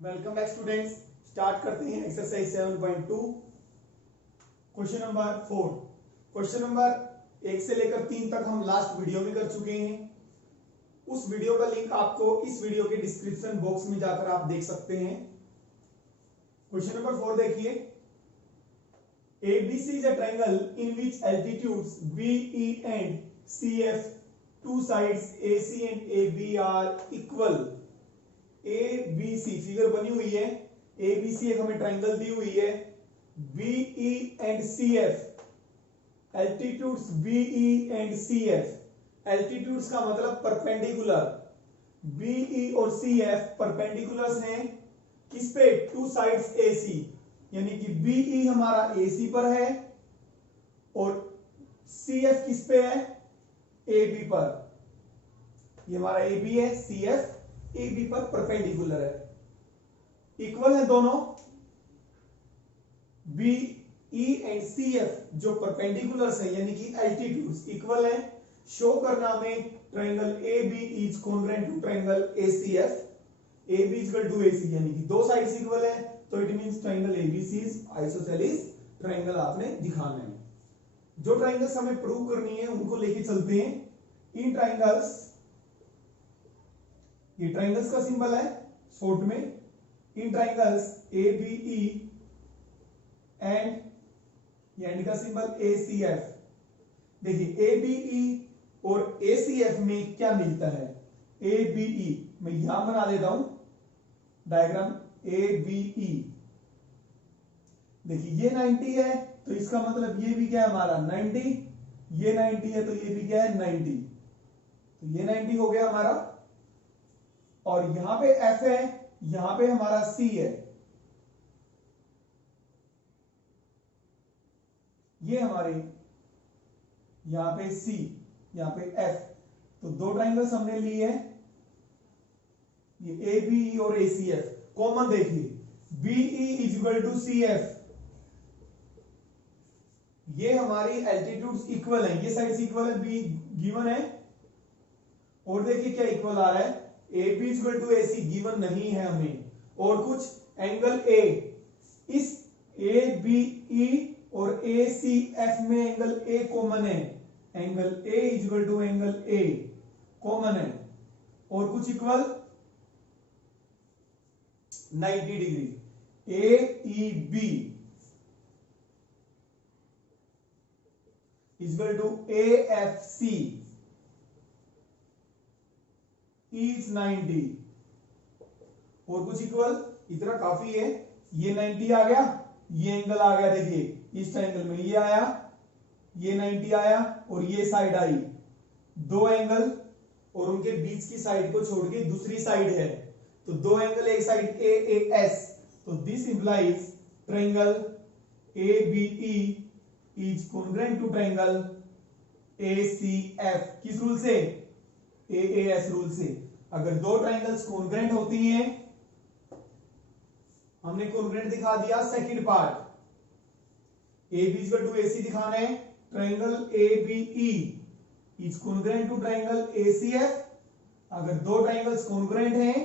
Welcome back students. Start करते हैं exercise 7.2 question number 4। Question number 1 से लेकर 3 तक हम लास्ट वीडियो में कर चुके हैं। उस वीडियो का लिंक आपको इस वीडियो के डिस्क्रिप्शन बॉक्स में जाकर आप देख सकते हैं। क्वेश्चन नंबर 4 देखिए। ABC is a triangle in which altitudes BE and CF, two sides AC and AB are equal। ABC figure बनी हुई है। ABC एक हमें ट्राइंगल दी हुई है। BE and CF, altitudes BE and CF, altitudes का मतलब परपेंडिकुलर। BE और CF परपेंडिकुलर्स हैं किस पे? टू साइड्स AC, यानी कि BE हमारा AC पर है और CF किस पे है? AB पर। ये हमारा AB है, CF AB पर परपेंडिकुलर है, इक्वल है दोनों। BE एंड CF जो परपेंडिकुलर्स है यानी कि एल्टीट्यूड्स इक्वल है। शो करना हमें triangle AB is congruent to triangle ACF। AB equal to AC यानी कि दो साइड्स इक्वल है, तो it means triangle ABC is isosceles triangle आपने दिखाना है। जो ट्रायंगल्स हमें प्रूव करनी है उनको लेके चलते हैं। इन ट्रायंगल्स, ये ट्रायंगल्स का सिंबल है शॉर्ट में। इन ट्रायंगल्स ABE एंड एंड का सिंबल ACF। देखिए ABE और ACF में क्या मिलता है? ABE मैं यहां बना देता हूं डायग्राम। ABE देखिए ये 90 है, तो इसका मतलब ये भी क्या है हमारा 90। ये 90 है तो ये भी क्या है 90, तो ये 90 हो गया हमारा। और यहां पे F है, यहां पे हमारा C है, ये हमारे यहां पे C, यहां पे F। तो दो ट्राइंगल्स हमने लिए हैं, ये ABE और ACF। कॉमन देखिए BE is equal to CF, ये हमारी एल्टीट्यूड्स इक्वल है, ये साइड्स इक्वल है, B गिवन है। और देखिए क्या इक्वल आ रहा है? AB equal to AC given नहीं है हमें। और कुछ एंगल A, इस ABE और ACF में एंगल A कॉमन है, angle A equal to angle A common है। और कुछ equal 90 degree. AEB equal to AFC is 90। और कुछ इक्वल, इतना काफी है। ये 90 आ गया, ये एंगल आ गया, देखिए इस ट्रायंगल में ये आया, ये 90 आया और ये साइड आई। दो एंगल और उनके बीच की साइड को छोड़ के दूसरी साइड है, तो दो एंगल एक साइड AAS, तो this implies triangle ABE is congruent to triangle ACF। किस रूल से? AAS रूल से। अगर दो ट्रायंगल्स कॉन्ग्रुएंट होती हैं, हमने कॉन्ग्रुएंट दिखा दिया second part. AB equal to AC दिखाना है, triangle ABE is congruent to triangle ACF। अगर दो ट्रायंगल्स कॉन्ग्रुएंट हैं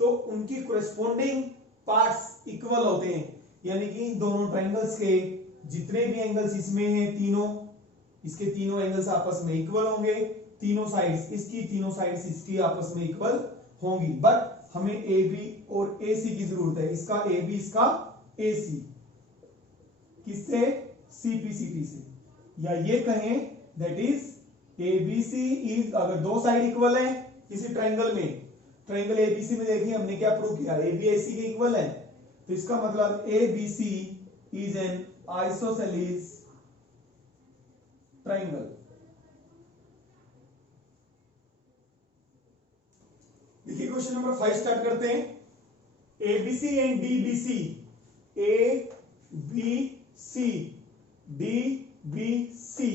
तो उनकी कोरेस्पोंडिंग पार्ट्स इक्वल होते हैं, यानी कि दोनों ट्रायंगल्स के जितने भी एंगल्स इसमें हैं तीनों, इसके तीनों एंगल्स आपस में इक्वल होंगे। तीनों साइड्स इसकी, तीनों साइड्स इसकी आपस में इक्वल होंगी। बट हमें AB और AC की जरूरत है, इसका AB इसका AC, किससे? CPCT से। या ये कहें दैट इज ABC इज, अगर दो साइड इक्वल है किसी ट्रायंगल में, ट्रायंगल ABC में देखिए हमने क्या प्रूव किया, AB AC के इक्वल है, तो इसका मतलब ABC is an isosceles triangle. देखिए क्वेश्चन नंबर 5 स्टार्ट करते हैं। ABC and DBC, ABC DBC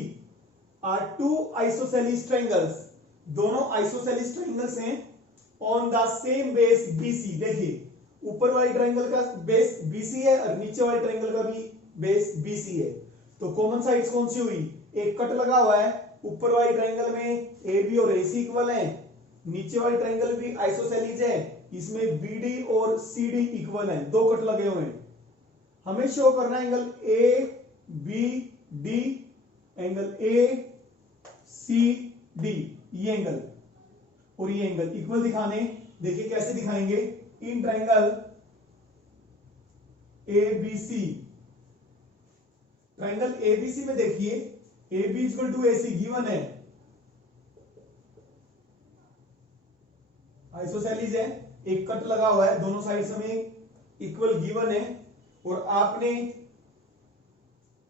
are two isosceles triangles. दोनों आइसोसेलेस ट्रायंगल्स हैं on the same base BC। देखिए ऊपर वाले ट्रायंगल का बेस BC है और नीचे वाले ट्रायंगल का भी बेस BC है, तो कॉमन साइड्स कौन सी हुई? एक कट लगा हुआ है, ऊपर वाले ट्रायंगल में AB और AC इक्वल है, नीचे वाली ट्रायंगल भी आइसोसेलेस है, इसमें बीडी और सीडी इक्वल है, दो कट लगे हुए हैं। हमें शो करना है angle A B D, angle A C D, ये एंगल और ये एंगल इक्वल दिखाने। देखिए कैसे दिखाएंगे, in triangle A B C, triangle ABC में देखिए A B equal to A C given है, आइसोसेलिस है, एक कट लगा हुआ है, दोनों साइड में इक्वल गिवन है। और आपने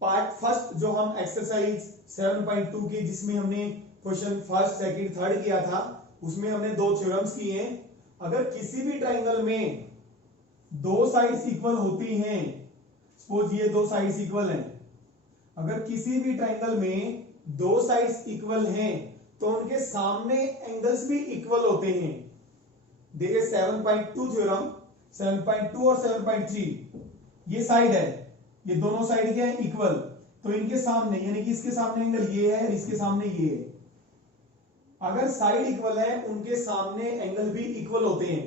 पार्ट फर्स्ट जो हम एक्सरसाइज 7.2 की जिसमें हमने क्वेश्चन फर्स्ट सेकंड थर्ड किया था, उसमें हमने दो थ्योरम्स किए हैं। अगर किसी भी ट्राइंगल में दो साइड्स इक्वल होती हैं, सपोज ये दो साइड्स इक्वल हैं, अगर किसी भी ट्राइंगल में दो साइड्स इक्वल हैं तो उनके सामने एंगल्स भी इक्वल होते हैं। देखिए 7.2 थ्योरम, 7.2 और 7.3, ये साइड है, ये दोनों साइड क्या है इक्वल, तो इनके सामने यानी कि इसके सामने एंगल ये है और इसके सामने ये है। अगर साइड इक्वल है उनके सामने एंगल भी इक्वल होते हैं,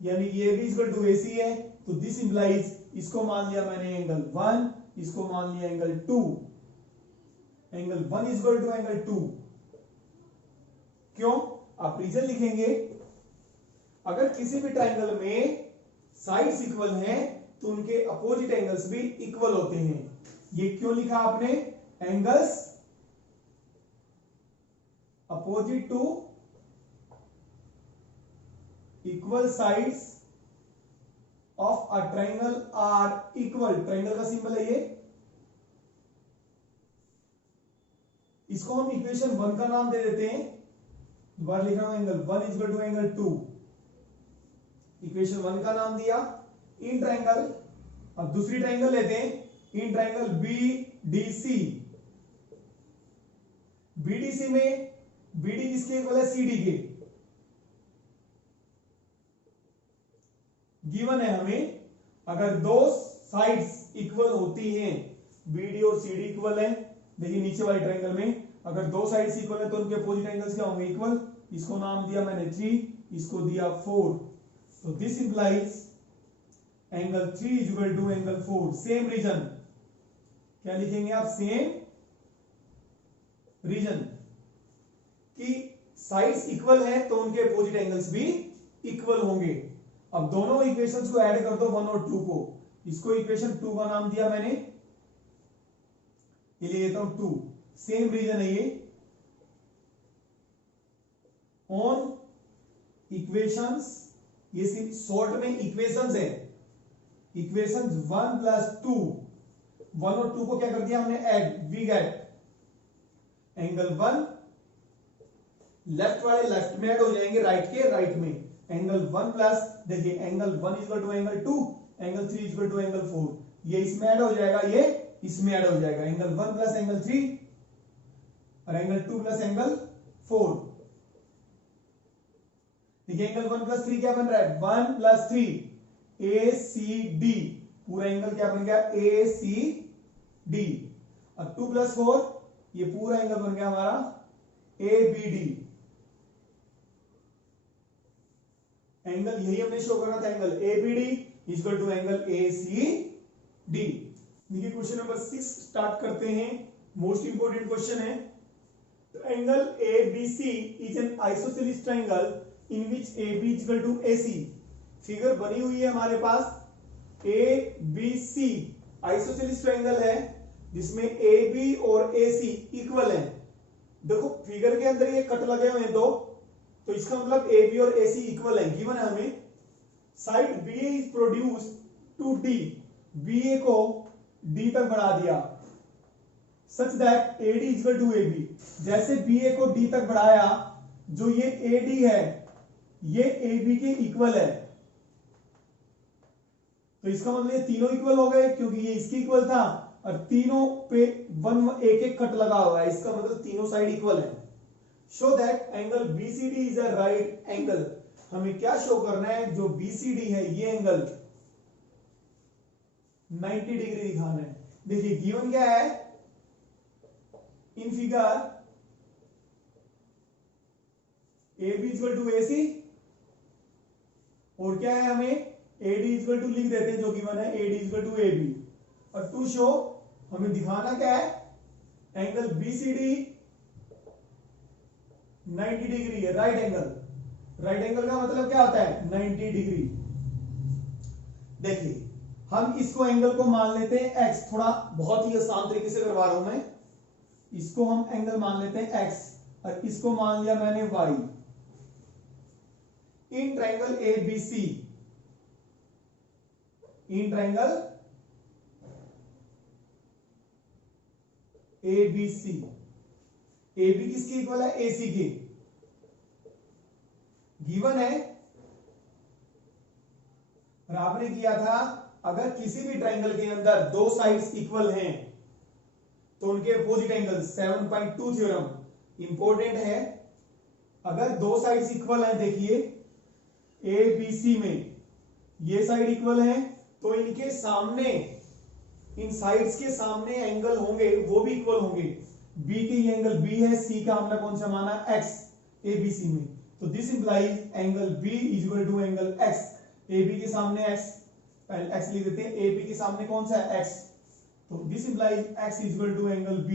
यानी ये भी इक्वल टू एसी है, तो दिस इंप्लाइज, इसको मान लिया मैंने एंगल 1, इसको मान लिया angle 2, angle 1 equal to angle 2। क्यों? आप रीजन लिखेंगे, अगर किसी भी ट्राइंगल में साइड्स इक्वल हैं तो उनके अपोजिट एंगल्स भी इक्वल होते हैं। ये क्यों लिखा आपने? Angles opposite to equal sides of a triangle are equal, triangle का सिंबल है ये, इसको हम इक्वेशन 1 का नाम दे देते हैं। दोबारा लिख रहा हूं, angle 1 equal to angle 2, equation 1 का नाम दिया। इन ट्राइंगल, अब दूसरी ट्राइंगल लेते हैं, in triangle B D C, BDC में बीडी किसके इक्वल है? सीडी के, गिवन है हमें अगर दो साइड्स इक्वल होती हैं, बीडी और सीडी इक्वल है। देखिए नीचे वाली ट्राइंगल में अगर दो साइड्स इक्वल है तो उनके अपोजिट एंगल्स क्या होंगे? इक्वल। इसको नाम दिया मैंने 3, इसको दिया 4, तो this implies angle 3 is equal to angle 4। Same reason, क्या लिखेंगे आप? सेम रीजन कि साइड्स इक्वल है तो उनके अपोजिट एंगल्स भी इक्वल होंगे। अब दोनों इक्वेशंस को ऐड कर दो 1 और 2 को, इसको इक्वेशन 2 का नाम दिया मैंने, ये ले लेता हूं 2। सेम रीजन है ये, ऑन इक्वेशंस, ये शॉर्ट में इक्वेशंस है, इक्वेशंस 1 प्लस 2, 1 और 2 को क्या कर दिया हमने? Add. We get angle 1, left वाले लेफ्ट में ऐड हो जाएंगे, राइट के राइट में, एंगल 1 प्लस, देखिए angle 1 equal to angle 2, angle 3 equal to angle 4, ये इसमें ऐड हो जाएगा, ये इसमें ऐड हो जाएगा, एंगल 1 प्लस एंगल 3 और एंगल 2 प्लस एंगल 4। देखिए एंगल 1 प्लस 3 क्या बन रहा है? 1 प्लस 3 ए सी डी, पूरा एंगल क्या बन गया? ए सी डी। अब 2 प्लस 4, ये पूरा एंगल बन गया हमारा ए बी डी। एंगल यही हमने शो करना था, angle A B D equal to angle A C D. देखिए क्वेश्चन नंबर 6 स्टार्ट करते हैं, मोस्ट इंपोर्टेंट क्वेश्चन है। Angle A B C is an isosceles triangle in which A B equal to A C. Figure बनी हुई है हमारे पास, A B C isosceles triangle है जिसमें ए बी और ए सी इक्वल है। देखो फिगर के अंदर ये कट लगे हुए हैं दो, तो इसका मतलब ए बी और ए सी इक्वल है, गिवन है हमें। Side B A is produced to D, B A को डी तक बढ़ा दिया, such that A D equal to A B. जैसे बी ए को डी तक बढ़ाया, जो ये ए डी है ये ए बी के इक्वल है, तो इसका मतलब ये तीनों इक्वल हो गए क्योंकि ये इसकी इक्वल था और तीनों पे एक एक कट लगा हुआ है, इसका मतलब तीनों साइड इक्वल है। Show that angle BCD is a right angle. हमें क्या शो करना है? जो बीसीडी है ये एंगल 90 डिग्री दिखाना है। देखिए गिवन क्या है in figure, A B equal to A C और क्या है, हमें AD इक्वल टू लिख देते हैं जो गिवन है, AD इक्वल टू AB। और टू शो हमें दिखाना क्या है, एंगल BCD 90 डिग्री है, राइट एंगल। राइट एंगल का मतलब क्या होता है, 90 डिग्री। देखिए हम इसको एंगल को मान लेते हैं x, थोड़ा बहुत ही आसान तरीके से करवा रहा हूं मैं। इसको हम एंगल मान लेते हैं x और इसको मान लिया मैंने y। In triangle ABC, in triangle ABC, AB किसके इक्वल है, AC के। गिवन है और आपने किया था, अगर किसी भी ट्रायंगल के अंदर दो साइड्स इक्वल हैं तो उनके अपोजिट एंगल, 7.2 थ्योरम इंपॉर्टेंट है। अगर दो साइड्स इक्वल हैं, देखिए ABC में ये साइड इक्वल है तो इनके सामने, इन साइड्स के सामने एंगल होंगे वो भी इक्वल होंगे। B के ये एंगल B है, C का हमने कौन सा माना, X ABC में। तो this implies angle B is equal to angle X। AB के सामने X, पहले X लिख देते हैं, AB के सामने कौन सा है, X। तो this implies X is equal to angle B।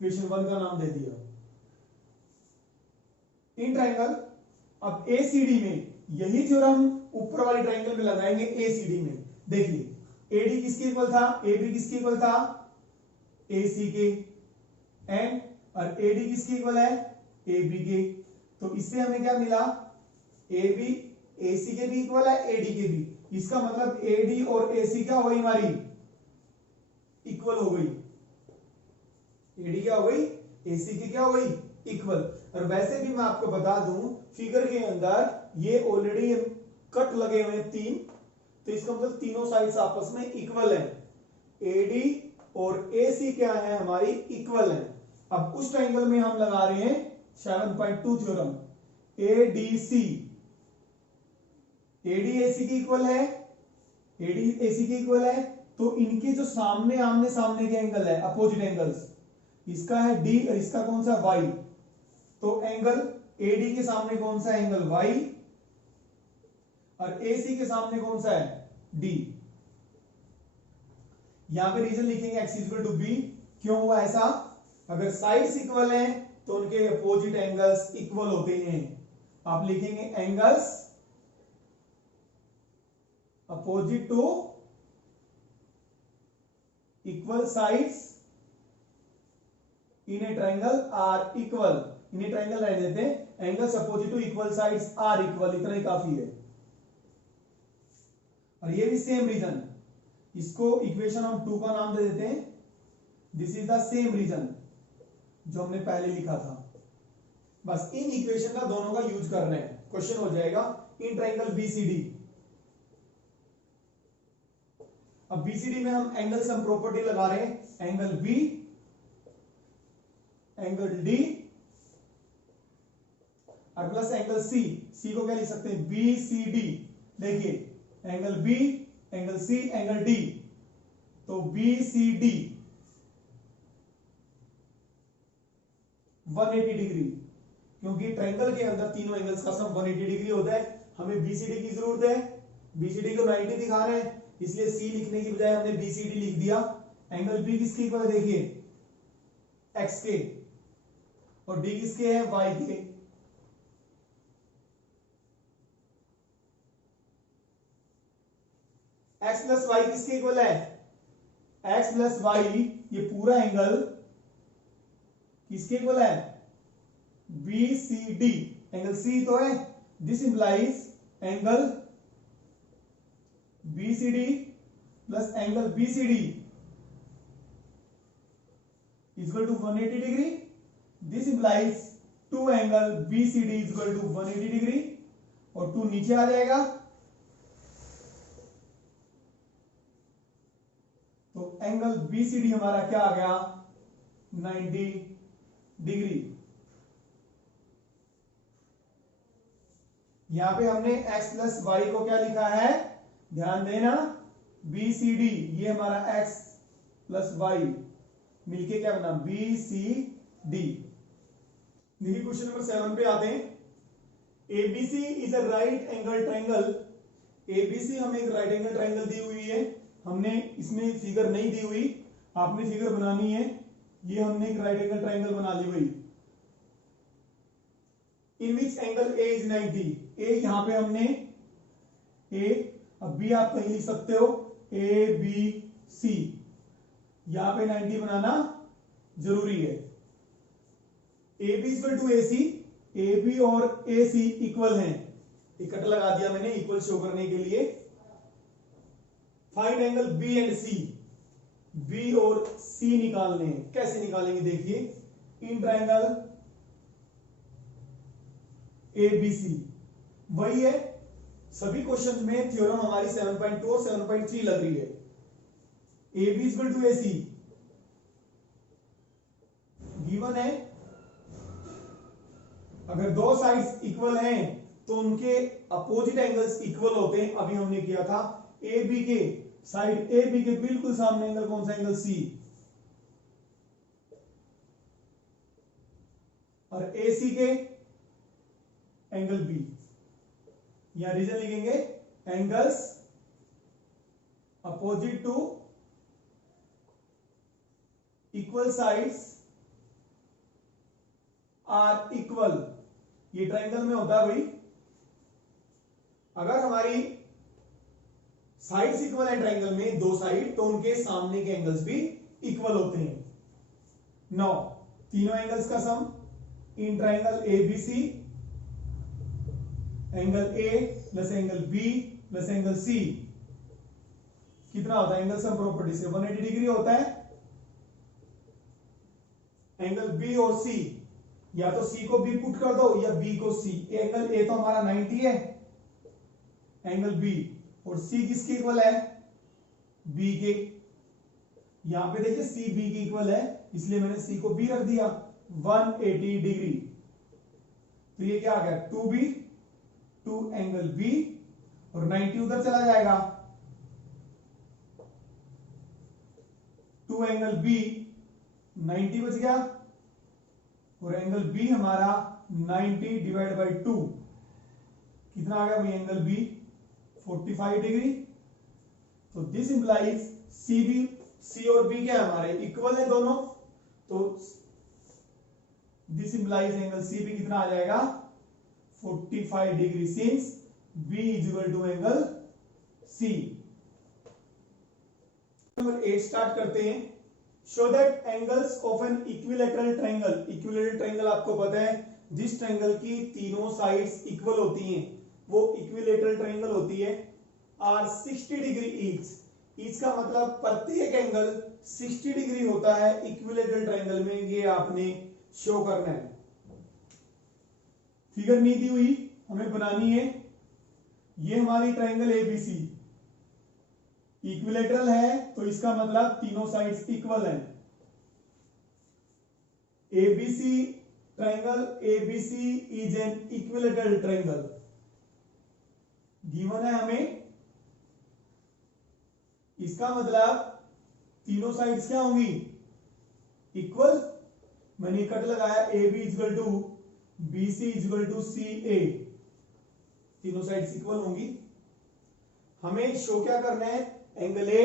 Equation 1 का नाम दे दिया। इन ट्रायंगल, अब ACD में यही थ्योरम ऊपर वाली ट्रायंगल में लगाएंगे ACD में। देखिए AD किसके इक्वल था, AB किसके इक्वल था, AC के। एंड और AD किसके इक्वल है, AB के। तो इससे हमें क्या मिला, AB AC के भी इक्वल है, AD के भी। इसका मतलब AD और AC क्या हो गई हमारी, इक्वल हो गई। AD क्या हो गई, AC की क्या हो गई, इक्वल। और वैसे भी मैं आपको बता दूं, फिगर के अंदर ये ऑलरेडी कट लगे हुए हैं 3, तो इसका मतलब तीनों साइड्स आपस में इक्वल है। AD और AC क्या है, हमारी इक्वल है। अब उस ट्रायंगल में हम लगा रहे हैं 7.2 थ्योरम। ADC, AD AC की इक्वल है, AD AC की इक्वल है, तो इनके जो सामने आमने सामने के एंगल है, अपोजिट एंगल्स, इसका है D और इसका कौन सा Y। तो एंगल AD के सामने कौन सा एंगल, Y, और AC के सामने कौन सा है, D। यहां पे रीजन लिखेंगे x इक्वल टू B। क्यों हुआ ऐसा, अगर साइड्स इक्वल हैं तो उनके अपोजिट एंगल्स इक्वल होते हैं। आप लिखेंगे angles opposite to equal sides in a triangle are equal. In a triangle रहने देते हैं, angles opposite to equal sides are equal, इतना ही काफी है। और ये भी सेम रीजन, इसको इक्वेशन हम 2 का नाम दे देते हैं। This is the same reason जो हमने पहले लिखा था। बस इन इक्वेशन का दोनों का यूज करना है, क्वेश्चन हो जाएगा। इन ट्रायंगल BCD, अब BCD में हम एंगल सम प्रॉपर्टी लगा रहे हैं, एंगल B, एंगल D और प्लस एंगल C को क्या लिख सकते हैं, BCD। देखिए angle B, angle C, angle D, तो BCD 180 डिग्री, क्योंकि ट्रायंगल के अंदर तीनों एंगल्स का सम 180 डिग्री होता है। हमें BCD की जरूरत है, BCD को 90 दिखा रहे हैं, इसलिए C लिखने की बजाय हमने BCD लिख दिया। एंगल B किसके इक्वल है, देखिए X के, और D किसके है, Y के। X प्लस वाई किसके इक्वल है, X प्लस वाई, ये पूरा एंगल किसके इक्वल है, BCD। एंगल C तो है, this implies angle BCD plus angle BCD equal to 180 degree. This implies two angle BCD equal to 180 degree, और 2 नीचे आ जाएगा, तो एंगल BCD हमारा क्या आ गया, 90 डिग्री। यहां पे हमने x प्लस वाई को क्या लिखा है, ध्यान देना, BCD, ये हमारा x प्लस वाई मिलके क्या बना, BCD। देखिए क्वेश्चन नंबर 7 पे आते हैं। ABC is a right angle triangle. ABC हमें एक राइट एंगल ट्रायंगल दी हुई है, हमने इसमें फिगर नहीं दी हुई, आपने फिगर बनानी है। ये हमने एक राइट एंगल ट्रायंगल बना ली हुई। इन विच एंगल ए इज 90। ए यहां पे हमने ए, अब बी आप कहीं लिख सकते हो, ए बी सी, यहां पे 90 बनाना जरूरी है। A B equal to A C, A B और ए सी इक्वल हैं, इकट्ठा लगा दिया मैंने इक्वल शो करने के लिए। Find angle B and C, B और सी निकालने हैं। कैसे निकालेंगे देखिए, इन ट्रायंगल ए बी सी, वही है सभी क्वेश्चन में थ्योरम हमारी 7.2 और 7.3 लग रही है। A B equal to A C given है, अगर दो साइड्स इक्वल हैं तो उनके अपोजिट एंगल्स इक्वल होते हैं। अभी हमने किया था ए बी के साइड, ए बी के बिल्कुल सामने एंगल कौन सा, एंगल सी, और ए सी के एंगल बी। यहां रीजन लिखेंगे, angles opposite to equal sides are equal. ये ट्रायंगल में होता है भाई, अगर हमारी साइड्स इक्वल है ट्रायंगल में, दो साइड, तो उनके सामने के एंगल्स भी इक्वल होते हैं। 9 तीनों एंगल्स का sum in triangle A B C, angle A plus angle B plus angle C कितना होता है, एंगल सम प्रॉपर्टी से 180 डिग्री होता है। एंगल बी और सी, या तो सी को बी पुट कर दो या बी को सी। एंगल ए तो हमारा 90 है, एंगल बी, और सी किसके इक्वल है, बी के। यहां पे देखिए सी बी के इक्वल है, इसलिए मैंने सी को बी रख दिया 180 डिग्री। तो ये क्या आ गया, 2b, 2 एंगल बी, और 90 उधर चला जाएगा, 2 एंगल बी 90 बच गया, और एंगल बी हमारा 90 डिवाइड बाई 2 कितना आ गया भाई, एंगल बी 45 डिग्री। तो this implies C B, C और बी क्या है हमारे इक्वल है दोनों, तो this implies angle C B कितना आ जाएगा 45 degree, since B is equal to angle C. Number 8 start करते हैं। Show that angles of an equilateral triangle. Equilateral triangle आपको पता है, जिस ट्रायंगल की तीनों साइड्स इक्वल होती हैं वो इक्विलैटरल ट्रायंगल होती है। आर 60 डिग्री ईच, ईच का मतलब प्रत्येक एंगल 60 डिग्री होता है इक्विलैटरल ट्रायंगल में, ये आपने शो करना है। फिगर नहीं दी हुई, हमें बनानी है। ये हमारी ट्रायंगल एबीसी इक्विलैटरल है, तो इसका मतलब तीनों साइड्स इक्वल हैं। ABC triangle ABC is an equilateral triangle given है हमें, इसका मतलब तीनों साइड्स क्या होंगी, इक्वल। मैंने कट लगाया A B equal to B C equal to C A, तीनों साइड्स इक्वल होंगी। हमें शो क्या करना है, angle A,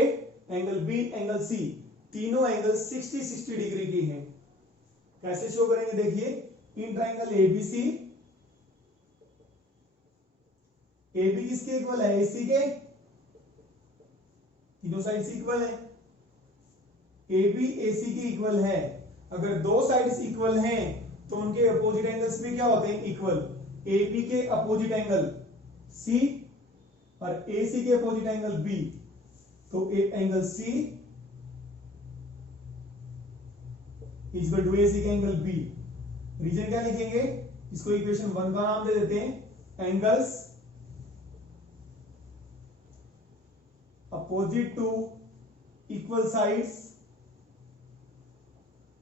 angle B, angle C, तीनों एंगल 60-60 डिग्री की हैं। कैसे शो करेंगे देखिए, इन ट्रायंगल एबीसी, एबी किसके इक्वल है, एसी के, तीनों साइड्स इक्वल है। एबी एसी के इक्वल है, अगर दो साइड्स इक्वल हैं तो उनके अपोजिट एंगल्स भी क्या होते हैं, इक्वल। एबी के अपोजिट एंगल सी और एसी के अपोजिट एंगल बी, तो angle C equal to AC के एंगल बी। रीजन क्या लिखेंगे, इसको इक्वेशन 1 का नाम दे देते हैं, angles opposite to equal sides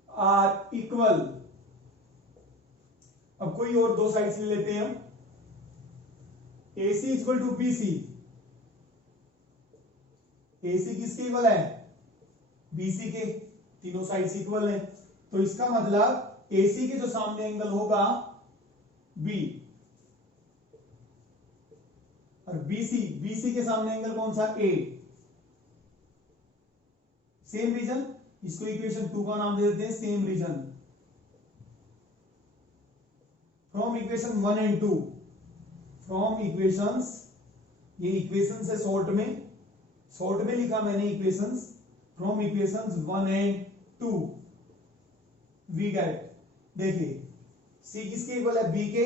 are equal. अब कोई और दो साइड्स ले लेते हैं हम, AC equal to BC, AC किसके इक्वल है, BC के, तीनों साइड्स इक्वल हैं, तो इसका मतलब AC के जो सामने एंगल होगा B, और बीसी के सामने एंगल कौन सा, ए। सेम रीजन, इसको इक्वेशन 2 का नाम दे देते हैं same reason. From equation 1 and 2, from equations, ये इक्वेशंस है शॉर्ट में लिखा मैंने equations. From equations 1 and 2 we get, देखिए सी किसके इक्वल है, बी के,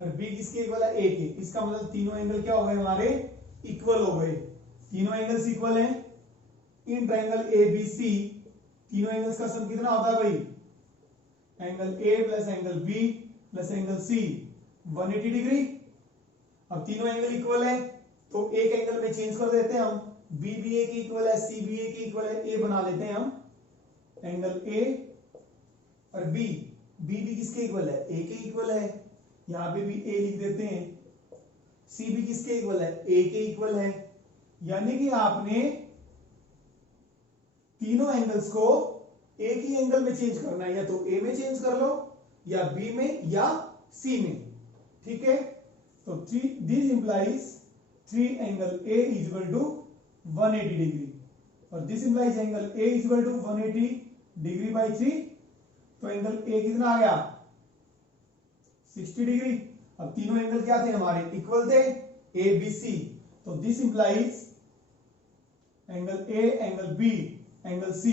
और बी किसके इक्वल है, ए के। इसका मतलब तीनों एंगल क्या हो गए हमारे, इक्वल हो गए। तीनों एंगल्स इक्वल हैं इन ट्रायंगल ए बी सी। तीनों एंगल्स का सम कितना होता है भाई, angle A plus angle B plus angle C 180 degree. अब तीनों एंगल इक्वल है तो एक एंगल में चेंज कर देते हैं हम, बी भी ए के इक्वल है, सी भी ए के इक्वल है, ए बना लेते हैं हम एंगल ए, और बी भी किसके इक्वल है, ए के इक्वल है, यहां पे भी ए लिख देते हैं। सी भी किसके इक्वल है, ए के इक्वल है। यानी कि आपने तीनों एंगल्स को एक ही एंगल में चेंज करना है, या तो ए में चेंज कर लो, या बी में, या सी में, ठीक है। तो this implies 3 angle A is equal to 180 degree, और this implies angle A is equal to 180 degree by 3। तो एंगल ए कितना आ गया, 60 डिग्री। अब तीनों एंगल क्या थे हमारे, इक्वल थे, ए बी सी। तो this implies angle A, angle B, angle C,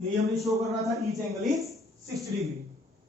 यही हमने शो करना था, ईच एंगल इज 60 डिग्री।